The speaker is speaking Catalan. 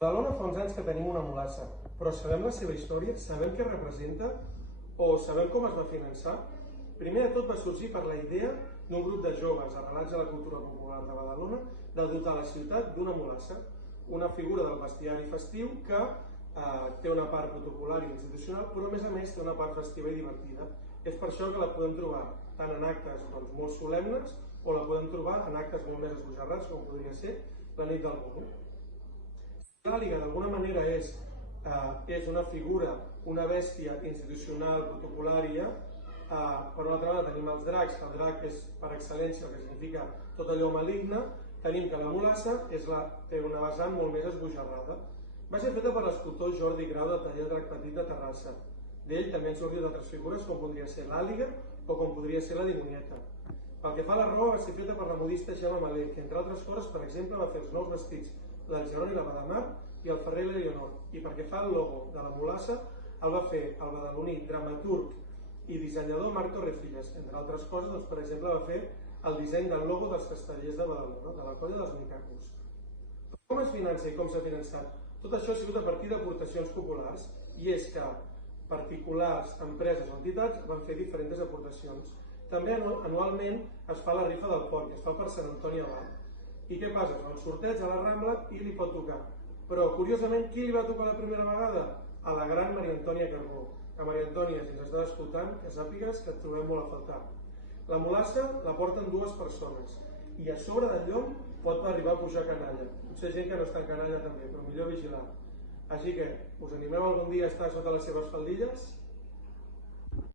A Badalona fa uns anys que tenim una mulassa, però sabem la seva història, sabem què representa o sabem com es va finançar? Primer de tot va sorgir per la idea d'un grup de joves arrelats a la cultura popular de Badalona de dotar la ciutat d'una mulassa, una figura del bestiari festiu que té una part protocolar i institucional, però a més té una part festiva i divertida. És per això que la podem trobar tant en actes molt solemnes o la podem trobar en actes molt més esbojarrats, com podria ser la nit del Bolo. L'àliga d'alguna manera és una figura, una bèstia institucional, protocolària. Per una altra banda tenim els dracs, que el drac és per excel·lència el que significa tot allò maligne. Tenim que la mulassa té una vessant molt més esbojarrada. Va ser feta per l'escultor Jordi Grau de taller Drac Petit de Terrassa. D'ell també han sortit altres figures com podria ser l'àliga o com podria ser la dimonieta. Pel que fa a la roba, va ser feta per la modista Gemma Malé, que entre altres coses, per exemple, va fer els nous vestits del Jeroni la Badamar i el Ferrer Leonor. I pel que fa al logo de la mulassa, el va fer el badaloní, dramaturg i dissenyador Marc Torrefillas. Entre altres coses, per exemple, va fer el disseny del logo dels castellers de Badalona, de la colla dels Micacos. Com es finança i com s'ha finançat? Tot això ha sigut a partir d'aportacions populars, i és que particulars, empreses o entitats van fer diferents aportacions. També anualment es fa la rifa del porc, es fa per Sant Antoni Abat. I què passa? Fa un sorteig a la Rambla i li pot tocar. Però, curiosament, qui li va tocar la primera vegada? A la gran Maria Antònia Carbó. A Maria Antònia, si ens estàs escoltant, que sàpigues que et trobem molt a faltar. La mulassa la porten dues persones i a sobre del llom pot arribar a pujar canalla. Potser gent que no està en canalla també, però millor vigilar. Així que, us animeu algun dia a estar sota les seves faldilles?